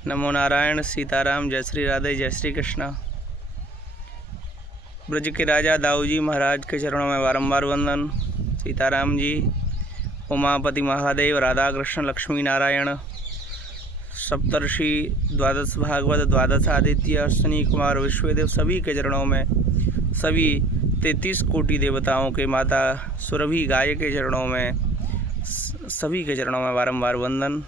नमो नारायण, सीताराम, जय श्री राधे, जय श्री कृष्णा। ब्रज के राजा दाऊ जी महाराज के चरणों में बारंबार वंदन। सीताराम जी, उमापति महादेव, राधा कृष्ण, लक्ष्मी नारायण, सप्तर्षि, द्वादश भागवत, द्वादश आदित्य, अश्विनी कुमार, विश्वदेव सभी के चरणों में, सभी 33 कोटि देवताओं के माता सुरभि गाय के चरणों में, सभी के चरणों में बारंबार वंदन।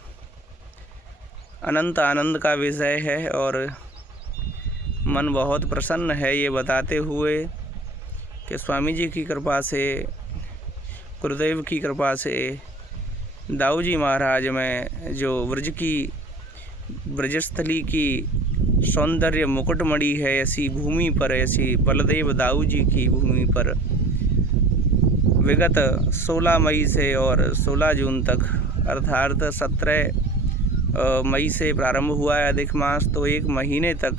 अनंत आनंद का विषय है और मन बहुत प्रसन्न है ये बताते हुए कि स्वामी जी की कृपा से, गुरुदेव की कृपा से दाऊ जी महाराज में जो ब्रजस्थली की सौंदर्य मुकुटमणि है, ऐसी भूमि पर, ऐसी बलदेव दाऊ जी की भूमि पर विगत 16 मई से और 16 जून तक अर्थात 17 मई से प्रारंभ हुआ है अधिक मास, तो 1 महीने तक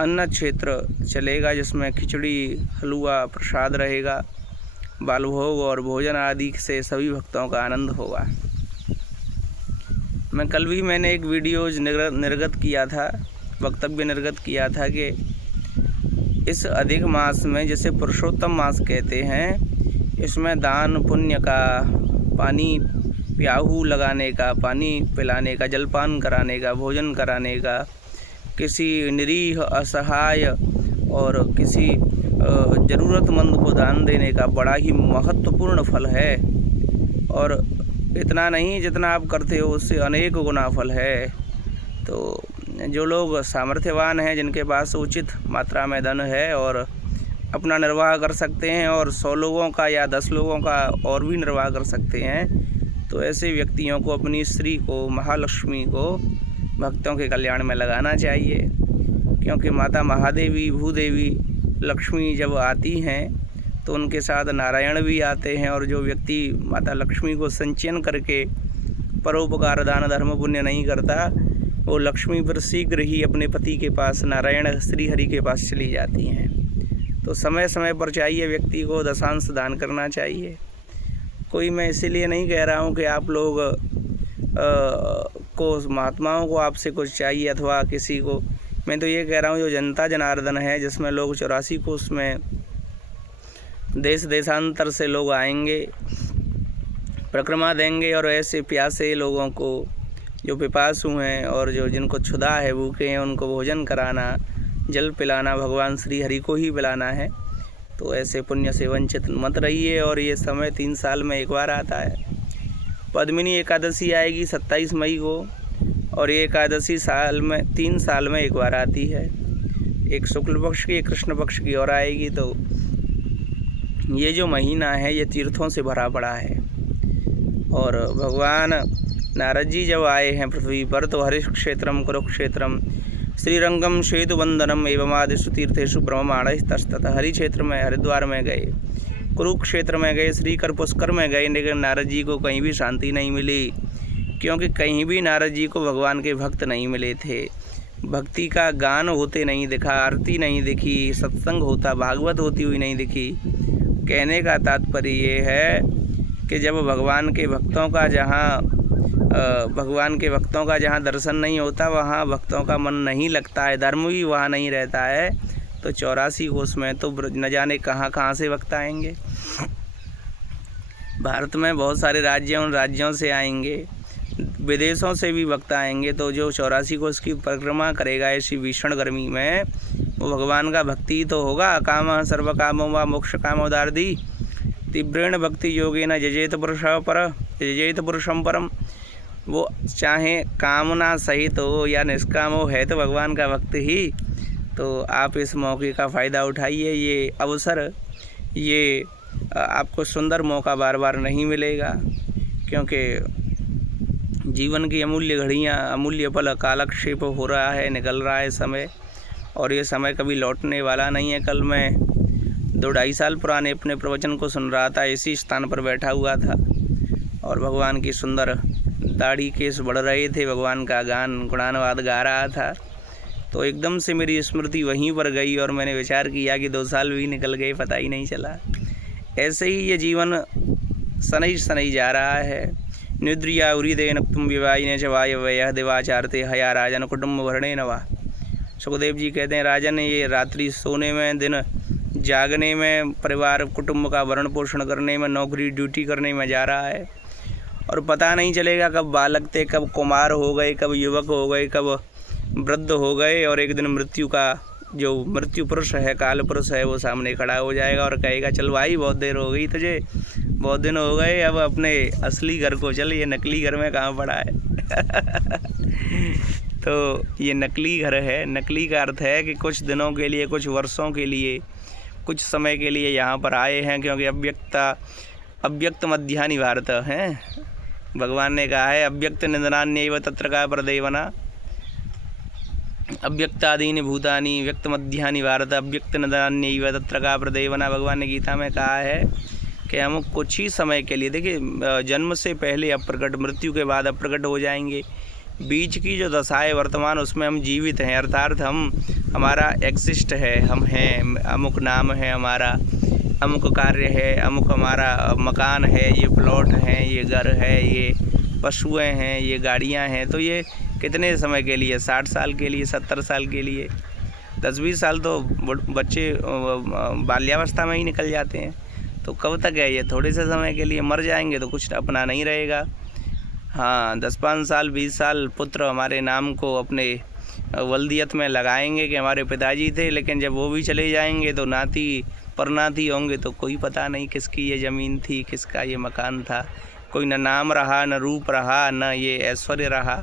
अन्न क्षेत्र चलेगा जिसमें खिचड़ी, हलवा, प्रसाद रहेगा, बालभोग और भोजन आदि से सभी भक्तों का आनंद होगा। मैंने एक वीडियो निर्गत किया था, वक्तव्य निर्गत किया था कि इस अधिक मास में, जिसे पुरुषोत्तम मास कहते हैं, इसमें दान पुण्य का, पानी प्याहू लगाने का, पानी पिलाने का, जलपान कराने का, भोजन कराने का, किसी निरीह, असहाय और किसी ज़रूरतमंद को दान देने का बड़ा ही महत्वपूर्ण फल है। और इतना नहीं, जितना आप करते हो उससे अनेक गुना फल है। तो जो लोग सामर्थ्यवान हैं, जिनके पास उचित मात्रा में धन है और अपना निर्वाह कर सकते हैं और 100 लोगों का या 10 लोगों का और भी निर्वाह कर सकते हैं, तो ऐसे व्यक्तियों को, अपनी स्त्री को, महालक्ष्मी को भक्तों के कल्याण में लगाना चाहिए। क्योंकि माता महादेवी, भूदेवी, लक्ष्मी जब आती हैं तो उनके साथ नारायण भी आते हैं। और जो व्यक्ति माता लक्ष्मी को संचयन करके परोपकार, दान, धर्म, पुण्य नहीं करता, वो लक्ष्मी पर शीघ्र ही अपने पति के पास, नारायण श्री हरि के पास चली जाती हैं। तो समय समय पर चाहिए व्यक्ति को दशांश दान करना चाहिए। कोई मैं इसीलिए नहीं कह रहा हूँ कि आप लोग को, महात्माओं को आपसे कुछ चाहिए अथवा किसी को, मैं तो ये कह रहा हूँ जो जनता जनार्दन है, जिसमें लोग 84 कोस में देश देशांतर से लोग आएंगे, परिक्रमा देंगे और ऐसे प्यासे लोगों को, जो पिपासु हैं और जो जिनको क्षुधा है, भूखे हैं, उनको भोजन कराना, जल पिलाना, भगवान श्री हरि को ही पिलाना है। तो ऐसे पुण्य से वंचित मत रहिए। और ये समय 3 साल में एक बार आता है। पद्मिनी एकादशी आएगी 27 मई को, और ये एकादशी 3 साल में एक बार आती है। एक शुक्ल पक्ष की, एक कृष्ण पक्ष की और आएगी। तो ये जो महीना है ये तीर्थों से भरा पड़ा है। और भगवान नारद जी जब आए हैं पृथ्वी पर, तो हरिश क्षेत्रम कुरुक्षेत्रम श्रीरंगम श्वेतुबंधनम एवमादिषु तीर्थेषु ब्रह्माणस्तस्ततः। हरि क्षेत्र में, हरिद्वार में गए, कुरुक्षेत्र में गए, श्रीकर पुष्कर में गए, लेकिन नारद जी को कहीं भी शांति नहीं मिली। क्योंकि कहीं भी नारद जी को भगवान के भक्त नहीं मिले थे। भक्ति का गान होते नहीं दिखा, आरती नहीं दिखी, सत्संग होता, भागवत होती हुई नहीं दिखी। कहने का तात्पर्य ये है कि जब भगवान के भक्तों का जहाँ दर्शन नहीं होता, वहाँ भक्तों का मन नहीं लगता है, धर्म भी वहाँ नहीं रहता है। तो 84 कोस में तो न जाने कहाँ से भक्त आएंगे। भारत में बहुत सारे राज्यों से आएंगे, विदेशों से भी भक्त आएंगे। तो जो 84 कोस की परिक्रमा करेगा ऐसी भीषण गर्मी में, वो भगवान का भक्ति तो होगा। काम सर्व कामो व मोक्ष कामोदार्दी तीव्रेण भक्ति योगेन जजेत पुरुषम परम। वो चाहे कामना सहित हो या निष्काम हो, है तो भगवान का भक्त ही। तो आप इस मौके का फ़ायदा उठाइए। ये अवसर, ये आपको सुंदर मौका बार बार नहीं मिलेगा। क्योंकि जीवन की अमूल्य घड़ियाँ, अमूल्य पल, कालक्षेप हो रहा है, निकल रहा है समय, और ये समय कभी लौटने वाला नहीं है। कल मैं 2-2.5 साल पुराने अपने प्रवचन को सुन रहा था, इसी स्थान पर बैठा हुआ था और भगवान की सुंदर दाढ़ी केस बढ़ रहे थे, भगवान का गुणानुवाद गा रहा था। तो एकदम से मेरी स्मृति वहीं पर गई और मैंने विचार किया कि 2 साल भी निकल गए, पता ही नहीं चला। ऐसे ही ये जीवन सनई सनई जा रहा है। निद्रिया उरीदेन तुम विवाहिने च वायव्यः दिवाचारते हया राजन कुटुम्ब भरणे नवा। सुखदेव जी कहते हैं राजन ये रात्रि सोने में, दिन जागने में, परिवार कुटुंब का भरण पोषण करने में, नौकरी ड्यूटी करने में जा रहा है और पता नहीं चलेगा कब बालक थे, कब कुमार हो गए, कब युवक हो गए, कब वृद्ध हो गए और एक दिन मृत्यु का जो मृत्यु पुरुष है, काल पुरुष है, वो सामने खड़ा हो जाएगा और कहेगा चल भाई बहुत देर हो गई तुझे, बहुत दिन हो गए, अब अपने असली घर को चल, ये नकली घर में कहाँ पड़ा है। तो ये नकली घर है। नकली का अर्थ है कि कुछ दिनों के लिए, कुछ वर्षों के लिए, कुछ समय के लिए यहाँ पर आए हैं, क्योंकि अव्यक्त मध्यानि भारत हैं। भगवान ने कहा है अव्यक्त निधनान्यैव तत्र का प्रदेवना, अव्यक्तादीनि भूतानि व्यक्त मध्यानि भारत अव्यक्त निधनान्यैव तत्र का प्रदेवना। भगवान ने गीता में कहा है कि हम कुछ ही समय के लिए, देखिए जन्म से पहले अप्रकट, मृत्यु के बाद अप्रकट हो जाएंगे। बीच की जो दशा है वर्तमान, उसमें हम जीवित हैं, अर्थात हमारा एक्सिस्ट है, हम हैं, अमुक नाम है हमारा, अमुक कार्य है, अमुक हमारा मकान है, ये प्लॉट हैं, ये घर है, ये पशुएं हैं, ये गाड़ियां हैं। तो ये कितने समय के लिए? 60 साल के लिए, 70 साल के लिए, 10-20 साल तो बच्चे बाल्यावस्था में ही निकल जाते हैं। तो कब तक है ये? थोड़े से समय के लिए मर जाएंगे तो कुछ अपना नहीं रहेगा। हाँ, 10-5 साल 20 साल पुत्र हमारे नाम को अपने वल्दियत में लगाएंगे कि हमारे पिताजी थे, लेकिन जब वो भी चले जाएंगे तो नाती परनाती होंगे, तो कोई पता नहीं किसकी ये ज़मीन थी, किसका ये मकान था। कोई न नाम रहा, न रूप रहा, न ये ऐश्वर्य रहा,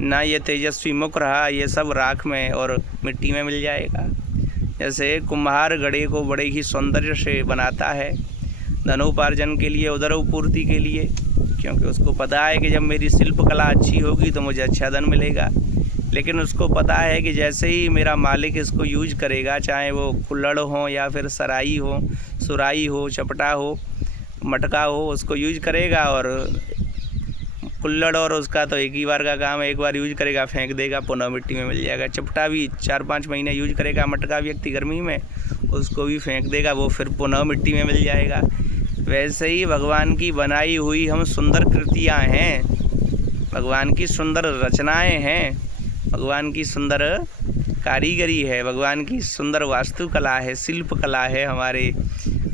न ये तेजस्वी मुख रहा, ये सब राख में और मिट्टी में मिल जाएगा। जैसे कुम्हार घड़े को बड़े ही सौंदर्य से बनाता है धनोपार्जन के लिए, उदरोपूर्ति के लिए, क्योंकि उसको पता है कि जब मेरी शिल्प कला अच्छी होगी तो मुझे अच्छा धन मिलेगा। लेकिन उसको पता है कि जैसे ही मेरा मालिक इसको यूज करेगा, चाहे वो कुल्हड़ हो या फिर सराई हो, सुराई हो, चपटा हो, मटका हो, उसको यूज करेगा और कुल्हड़ और उसका तो एक ही बार का काम है, एक बार यूज करेगा फेंक देगा, पुनः मिट्टी में मिल जाएगा। चपटा भी 4-5 महीने यूज करेगा, मटका व्यक्ति गर्मी में उसको भी फेंक देगा, वो फिर पुनः मिट्टी में मिल जाएगा। वैसे ही भगवान की बनाई हुई हम सुंदर कृतियाँ हैं, भगवान की सुंदर रचनाएं हैं, भगवान की सुंदर कारीगरी है, भगवान की सुंदर वास्तुकला है, शिल्प कला है हमारे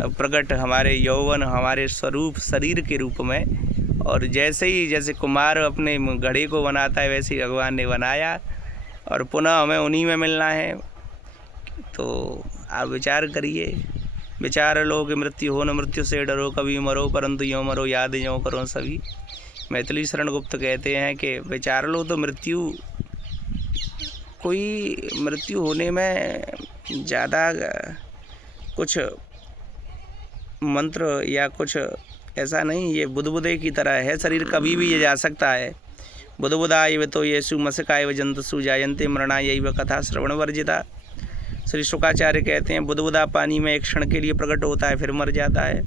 प्रकट, हमारे यौवन, हमारे स्वरूप शरीर के रूप में। और जैसे कुम्हार अपने घड़े को बनाता है, वैसे ही भगवान ने बनाया और पुनः हमें उन्हीं में मिलना है। तो आप विचार करिए, विचार लो कि मृत्यु हो न मृत्यु से डरो, कभी मरो परंतु यों मरो याद यों करो सभी। मैथिली शरण गुप्त कहते हैं कि विचार लो तो मृत्यु होने में ज़्यादा कुछ मंत्र या कुछ ऐसा नहीं, ये बुदबुदे की तरह है, शरीर कभी भी ये जा सकता है। बुदबुदाय तो येषु मसकाय जंतु जायन्ते मरणाय कथा श्रवण वर्जिता। श्री शुकाचार्य कहते हैं बुदबुदा पानी में एक क्षण के लिए प्रकट होता है, फिर मर जाता है।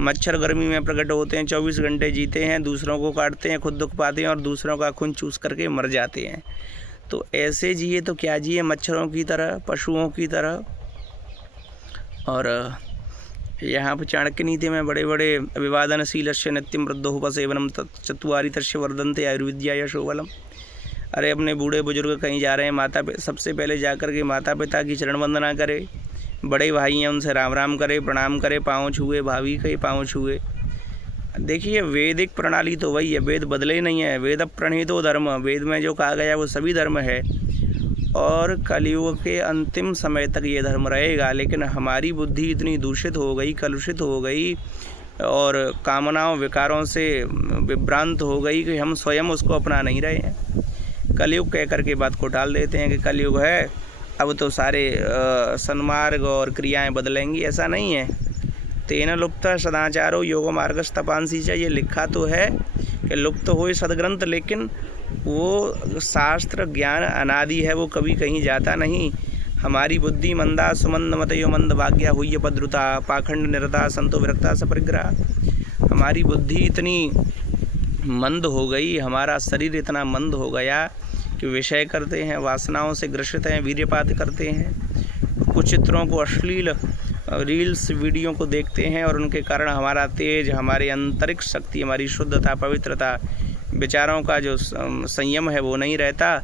मच्छर गर्मी में प्रकट होते हैं, 24 घंटे जीते हैं, दूसरों को काटते हैं, खुद दुख पाते हैं और दूसरों का खून चूस करके मर जाते हैं। तो ऐसे जिए तो क्या जिए, मच्छरों की तरह, पशुओं की तरह। और यहाँ पर चाणक्य नीति में बड़े बड़े विवादनशीलस्य नित्यम वृद्धोपसेवनम चत्वारि तस्य वर्धन्ते आयुर्विद्या यशोबलम। अरे अपने बूढ़े बुजुर्ग कहीं जा रहे हैं, सबसे पहले जाकर के माता पिता की चरण वंदना करे, बड़े भाई हैं उनसे राम राम करे, प्रणाम करे, पाँव छुए, भाभी के पाँव छुए। देखिए वैदिक प्रणाली तो वही है, वेद बदले नहीं है। वेद प्रणीतो धर्म, वेद में जो कहा गया वो सभी धर्म है और कलयुग के अंतिम समय तक ये धर्म रहेगा। लेकिन हमारी बुद्धि इतनी दूषित हो गई, कलुषित हो गई और कामनाओं विकारों से विभ्रांत हो गई कि हम स्वयं उसको अपना नहीं रहे हैं। कलयुग कह कर के बात को टाल देते हैं कि कलयुग है, अब तो सारे सन्मार्ग और क्रियाएं बदलेंगी। ऐसा नहीं है। तेन लुप्त सदाचारो योग मार्गस्तपांसी च, ये लिखा तो है कि लुप्त हो सदग्रंथ, लेकिन वो शास्त्र ज्ञान अनादि है, वो कभी कहीं जाता नहीं। हमारी बुद्धि मंदा सुमंद मतयो मंद भाग्या हुई पद्रुता पाखंड निरता संतो विरक्ता सपरिग्रह। हमारी बुद्धि इतनी मंद हो गई, हमारा शरीर इतना मंद हो गया कि विषय करते हैं, वासनाओं से ग्रसित हैं, वीर्यपात करते हैं, कुचित्रों को, अश्लील रील्स वीडियो को देखते हैं और उनके कारण हमारा तेज, हमारी आंतरिक शक्ति, हमारी शुद्धता, पवित्रता, विचारों का जो संयम है वो नहीं रहता,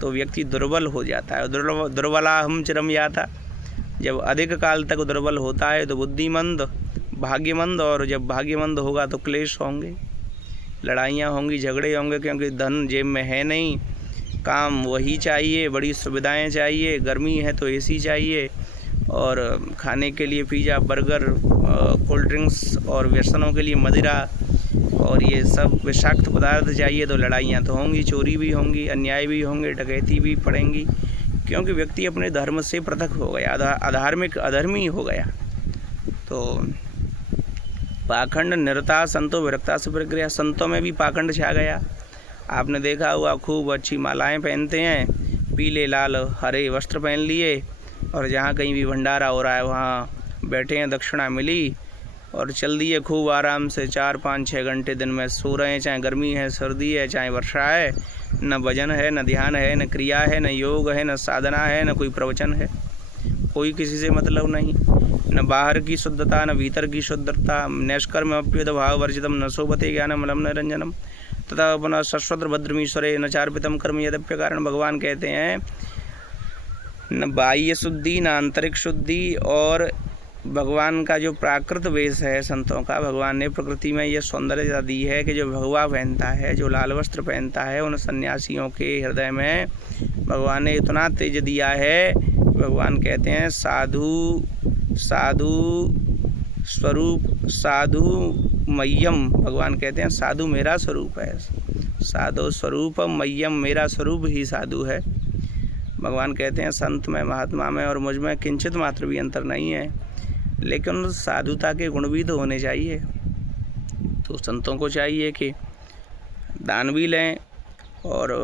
तो व्यक्ति दुर्बल हो जाता है। दुर्बलाहम चिरम याथा, जब अधिक काल तक दुर्बल होता है तो बुद्धिमंद, भाग्यमंद, और जब भाग्यमंद होगा तो क्लेश होंगे, लड़ाइयाँ होंगी, झगड़े होंगे, क्योंकि धन जेब में है नहीं, काम वही चाहिए, बड़ी सुविधाएं चाहिए, गर्मी है तो एसी चाहिए, और खाने के लिए पिज़्ज़ा, बर्गर, कोल्ड ड्रिंक्स, और व्यसनों के लिए मदिरा, और ये सब विषाक्त पदार्थ चाहिए, तो लड़ाइयाँ तो होंगी, चोरी भी होंगी, अन्याय भी होंगे, डकैती भी पड़ेंगी, क्योंकि व्यक्ति अपने धर्म से पृथक हो गया, अधार्मिक, अधर्मी हो गया। तो पाखंड निरता संतो विरक्ता से प्रक्रिया, संतों में भी पाखंड छा गया। आपने देखा हुआ खूब अच्छी मालाएं पहनते हैं, पीले लाल हरे वस्त्र पहन लिए, और जहाँ कहीं भी भंडारा हो रहा है वहाँ बैठे हैं, दक्षिणा मिली और चल दिए खूब आराम से 4, 5, 6 घंटे दिन में सो रहे हैं, चाहे गर्मी है, सर्दी है, चाहे वर्षा है, न भजन है, न ध्यान है, न क्रिया है, न योग है, न साधना है, न कोई प्रवचन है, कोई किसी से मतलब नहीं, न बाहर की शुद्धता, न भीतर की शुद्धता। नैष्कर्म अप्युत भाव वर्जितम, न शोभते ज्ञानम अलम निरंजनम तथा पुनः शश्वत्र भद्रमीश्वरे न चार्पितम कर्म यद्यप्य कारण। भगवान कहते हैं न बाह्य शुद्धि, न आंतरिक शुद्धि, और भगवान का जो प्राकृत वेश है संतों का, भगवान ने प्रकृति में यह सौंदर्यता दी है कि जो भगवा पहनता है, जो लाल वस्त्र पहनता है, उन सन्यासियों के हृदय में भगवान ने इतना तेज दिया है। भगवान कहते हैं साधु साधु स्वरूप, साधु मय्यम, भगवान कहते हैं साधु मेरा स्वरूप है, साधु स्वरूप मय्यम, मेरा स्वरूप ही साधु है। भगवान कहते हैं संत में, महात्मा में और मुझ में किंचित मात्र भी अंतर नहीं है, लेकिन साधुता के गुण भी तो होने चाहिए। तो संतों को चाहिए कि दान भी लें, और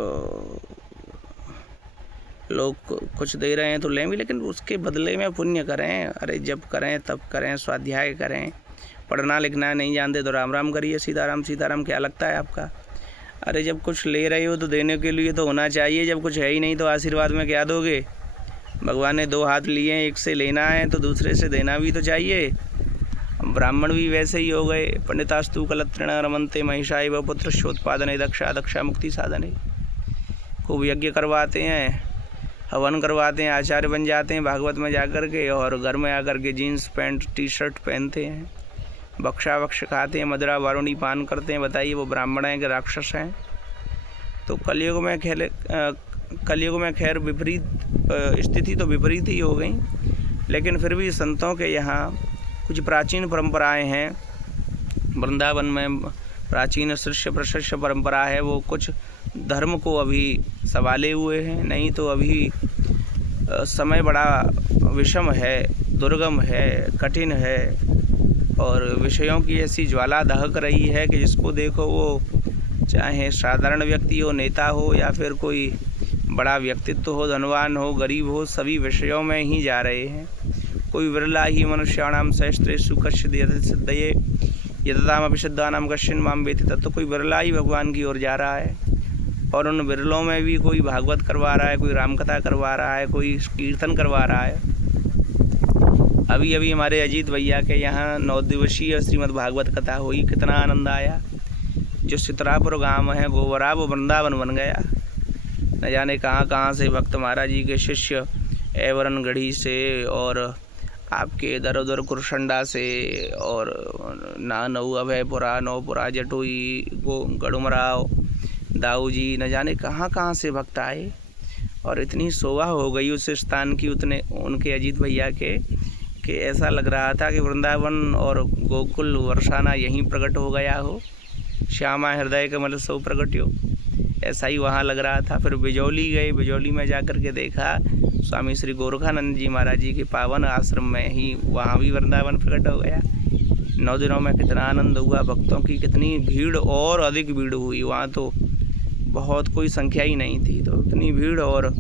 लोग कुछ दे रहे हैं तो लें भी, लेकिन उसके बदले में पुण्य करें। अरे जब करें तब करें, स्वाध्याय करें, पढ़ना लिखना नहीं जानते तो राम राम करिए, सीताराम सीताराम क्या लगता है आपका। अरे जब कुछ ले रहे हो तो देने के लिए तो होना चाहिए, जब कुछ है ही नहीं तो आशीर्वाद में क्या दोगे। भगवान ने 2 हाथ लिए हैं, एक से लेना है तो दूसरे से देना भी तो चाहिए। ब्राह्मण भी वैसे ही हो गए, पंडितास्तु कलत्रण रमनते महिषाय व पुत्र शोत्पादने दक्षा दक्षा मुक्ति साधने, खूब यज्ञ करवाते हैं, हवन करवाते हैं, आचार्य बन जाते हैं भागवत में जाकर के, और घर में आकर के जीन्स पैंट टी शर्ट पहनते हैं, बक्शा वक्ष खाते हैं, मदिरा वारुणी पान करते हैं। बताइए वो ब्राह्मण हैं कि राक्षस हैं। तो कलयुग में खैर विपरीत स्थिति तो विपरीत ही हो गई, लेकिन फिर भी संतों के यहाँ कुछ प्राचीन परंपराएं हैं। वृंदावन में प्राचीन शिष्य प्रशिष्य परंपरा है, वो कुछ धर्म को अभी संभाले हुए हैं, नहीं तो अभी समय बड़ा विषम है, दुर्गम है, कठिन है, और विषयों की ऐसी ज्वाला दहक रही है कि जिसको देखो वो चाहे साधारण व्यक्ति हो, नेता हो, या फिर कोई बड़ा व्यक्तित्व हो, धनवान हो, गरीब हो, सभी विषयों में ही जा रहे हैं। कोई विरला ही मनुष्याणाम सहस्त्रेषु कश्चित् सिद्धये यतताम अभिषिद्धानाम कश्चिन् माम वेति तत्, तो कोई विरला ही भगवान की ओर जा रहा है, और उन विरलों में भी कोई भागवत करवा रहा है, कोई रामकथा करवा रहा है, कोई कीर्तन करवा रहा है। अभी अभी हमारे अजीत भैया के यहाँ 9 दिवसीय श्रीमद् भागवत कथा हुई, कितना आनंद आया। जो सितरापुर गांव है गोवरा, वो वृंदावन बन गया। न जाने कहाँ कहाँ से भक्त महाराज जी के शिष्य, एवरन गढ़ी से, और आपके इधर उधर कुरसंडा से, और नानऊ अभयपुरा, नौपुरा, जटोई, गढ़ुमराव, दाऊ जी, न जाने कहाँ कहाँ से भक्त आए, और इतनी शोभा हो गई उस स्थान की उनके अजीत भैया के, कि ऐसा लग रहा था कि वृंदावन और गोकुल वर्षाना यहीं प्रकट हो गया हो, श्यामा हृदय कमल सो प्रकट हो, ऐसा ही वहाँ लग रहा था। फिर बिजौली गए, बिजौली में जाकर के देखा स्वामी श्री गोरखानंद जी महाराज जी के पावन आश्रम में ही, वहाँ भी वृंदावन प्रकट हो गया। 9 दिनों में कितना आनंद हुआ, भक्तों की कितनी भीड़, और अधिक भीड़ हुई वहाँ, तो बहुत कोई संख्या ही नहीं थी, तो इतनी भीड़, और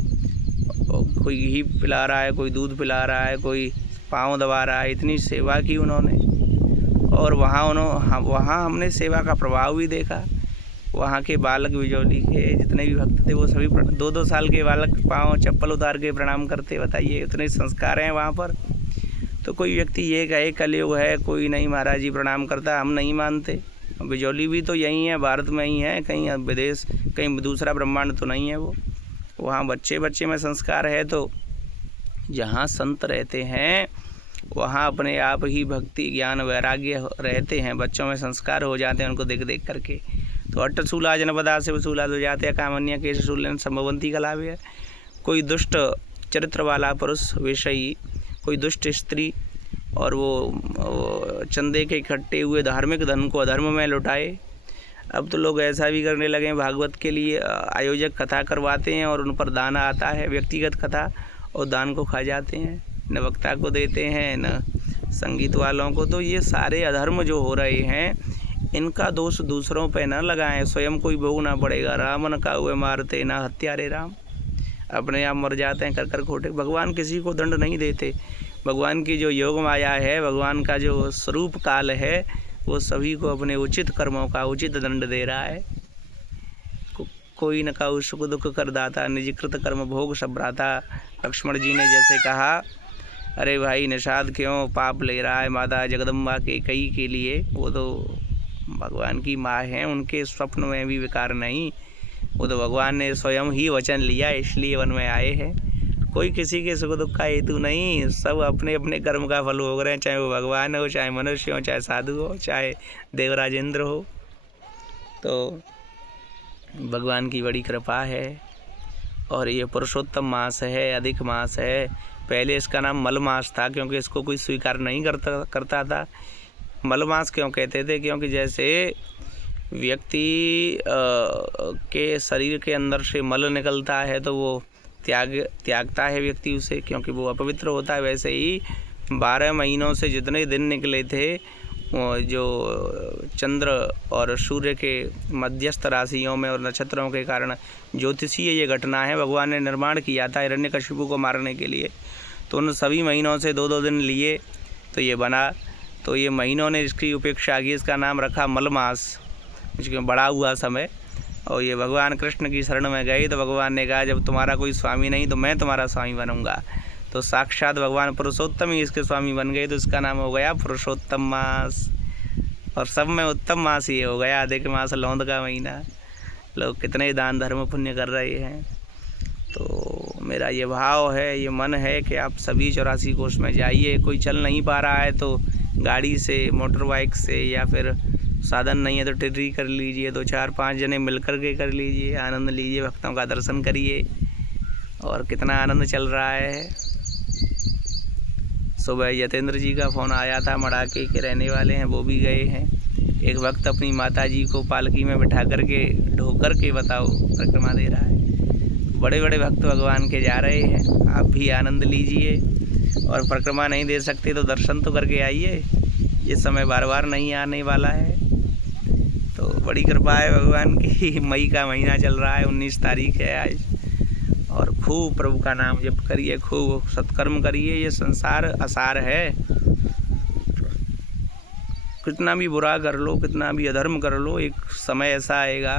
कोई घी पिला रहा है, कोई दूध पिला रहा है, कोई पाँव दबा रहा है, इतनी सेवा की उन्होंने। और वहाँ हमने सेवा का प्रभाव भी देखा। वहाँ के बालक बिजौली के जितने भी भक्त थे वो सभी 2-2 साल के बालक पाँव चप्पल उतार के प्रणाम करते। बताइए इतने संस्कार हैं वहाँ पर। तो कोई व्यक्ति ये कहे कलयुग है, कोई नहीं महाराज जी प्रणाम करता, हम नहीं मानते। बिजौली भी तो यहीं है, भारत में ही है, कहीं विदेश कहीं दूसरा ब्रह्मांड तो नहीं है वो। वहाँ बच्चे बच्चे में संस्कार है, तो जहाँ संत रहते हैं वहाँ अपने आप ही भक्ति ज्ञान वैराग्य रहते हैं, बच्चों में संस्कार हो जाते हैं उनको देख देख करके। तो अट्टशूला जनपदा से वसूला हो जाते हैं, कामन्या के शूलन संभवंती कला भी है। कोई दुष्ट चरित्र वाला पुरुष विषयी, कोई दुष्ट स्त्री, और वो चंदे के इकट्ठे हुए धार्मिक धन को अधर्म में लुटाए। अब तो लोग ऐसा भी करने लगे हैं, भागवत के लिए आयोजक कथा करवाते हैं और उन पर दान आता है, व्यक्तिगत कथा, और दान को खा जाते हैं, न वक्ता को देते हैं न संगीत वालों को। तो ये सारे अधर्म जो हो रहे हैं इनका दोष दूसरों पे न लगाएं, स्वयं कोई भोगना पड़ेगा। रावण का हुए मारते ना हत्यारे राम, अपने आप मर जाते हैं कर कर खोटे। भगवान किसी को दंड नहीं देते। भगवान की जो योग माया है, भगवान का जो स्वरूप काल है, वो सभी को अपने उचित कर्मों का उचित दंड दे रहा है। कोई न काऊ सुख दुख कर दाता, निजकृत कर्म भोग संभ्राता। लक्ष्मण जी ने जैसे कहा, अरे भाई निषाद क्यों पाप ले रहा है माता जगदम्बा के कई के लिए, वो तो भगवान की माँ हैं, उनके स्वप्न में भी विकार नहीं, वो तो भगवान ने स्वयं ही वचन लिया इसलिए वन में आए हैं। कोई किसी के सुख दुख का हेतु नहीं, सब अपने अपने कर्म का फल भोग रहे हैं, चाहे वो भगवान हो, चाहे मनुष्य हो, चाहे साधु हो, चाहे देवराजेंद्र हो। तो भगवान की बड़ी कृपा है। और ये पुरुषोत्तम मास है, अधिक मास है। पहले इसका नाम मल मास था, क्योंकि इसको कोई स्वीकार नहीं करता था। मल मास क्यों कहते थे? क्योंकि जैसे व्यक्ति के शरीर के अंदर से मल निकलता है तो वो त्यागता है व्यक्ति उसे, क्योंकि वो अपवित्र होता है। वैसे ही 12 महीनों से जितने दिन निकले थे, जो चंद्र और सूर्य के मध्यस्थ राशियों में और नक्षत्रों के कारण ज्योतिषीय ये घटना है, भगवान ने निर्माण किया था हिरण्यकशिपु को मारने के लिए। तो उन सभी महीनों से 2-2 दिन लिए तो ये बना। तो ये महीनों ने इसकी उपेक्षा की, इसका नाम रखा मलमास, इसमें बड़ा हुआ समय। और ये भगवान कृष्ण की शरण में गए तो भगवान ने कहा, जब तुम्हारा कोई स्वामी नहीं तो मैं तुम्हारा स्वामी बनूंगा। तो साक्षात भगवान पुरुषोत्तम ही इसके स्वामी बन गए, तो इसका नाम हो गया पुरुषोत्तम मास। और सब में उत्तम मास ये हो गया, अधिक मास लौंद का महीना। लोग कितने दान धर्म पुण्य कर रहे हैं। तो मेरा ये भाव है, ये मन है कि आप सभी 84 कोष में जाइए। कोई चल नहीं पा रहा है तो गाड़ी से, मोटर बाइक से, या फिर साधन नहीं है तो टिर्री कर लीजिए, 2-4-5 जने मिलकर के कर लीजिए, आनंद लीजिए, भक्तों का दर्शन करिए। और कितना आनंद चल रहा है। सुबह यतेंद्र जी का फ़ोन आया था, मड़ाके के रहने वाले हैं, वो भी गए हैं। एक वक्त अपनी माता जी को पालकी में बिठा करके ढोकर के बताओ परिक्रमा दे रहा है। बड़े बड़े भक्त भगवान के जा रहे हैं, आप भी आनंद लीजिए। और परिक्रमा नहीं दे सकते तो दर्शन तो करके आइए, ये समय बार बार नहीं आने वाला है। तो बड़ी कृपा है भगवान की। मई का महीना चल रहा है, 19 तारीख है आज। और खूब प्रभु का नाम जप करिए, खूब सत्कर्म करिए। ये संसार असार है, कितना भी बुरा कर लो, कितना भी अधर्म कर लो, एक समय ऐसा आएगा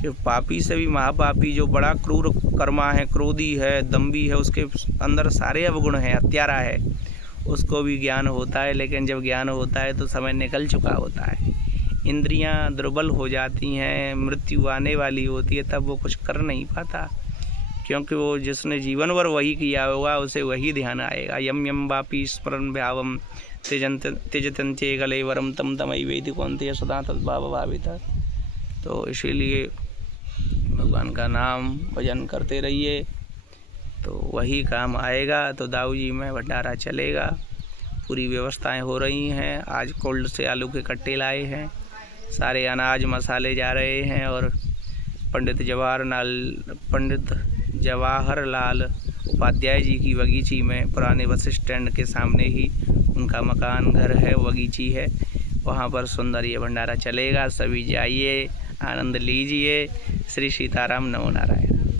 कि पापी से भी महापापी, जो बड़ा क्रूर कर्मा है, क्रोधी है, दम्भी है, उसके अंदर सारे अवगुण हैं, हत्यारा है, उसको भी ज्ञान होता है। लेकिन जब ज्ञान होता है तो समय निकल चुका होता है, इंद्रियां दुर्बल हो जाती हैं, मृत्यु आने वाली होती है, तब वो कुछ कर नहीं पाता। क्योंकि वो जिसने जीवन भर वही किया होगा उसे वही ध्यान आएगा। यम यम वापी स्मरण भावम त्यजतंचे गले वरम तम तमई वेदि कौंते सदा तद्भाव भाविता। तो इसीलिए भगवान का नाम भजन करते रहिए, तो वही काम आएगा। तो दाऊ जी में भंडारा चलेगा, पूरी व्यवस्थाएं हो रही हैं। आज कोल्ड से आलू के कट्टे लाए हैं, सारे अनाज मसाले जा रहे हैं। और पंडित जवाहरलाल उपाध्याय जी की बगीची में, पुराने बस स्टैंड के सामने ही उनका मकान घर है, बगीची है, वहाँ पर सुंदर ये भंडारा चलेगा। सभी जाइए, आनंद लीजिए। श्री सीताराम, नमो नारायण।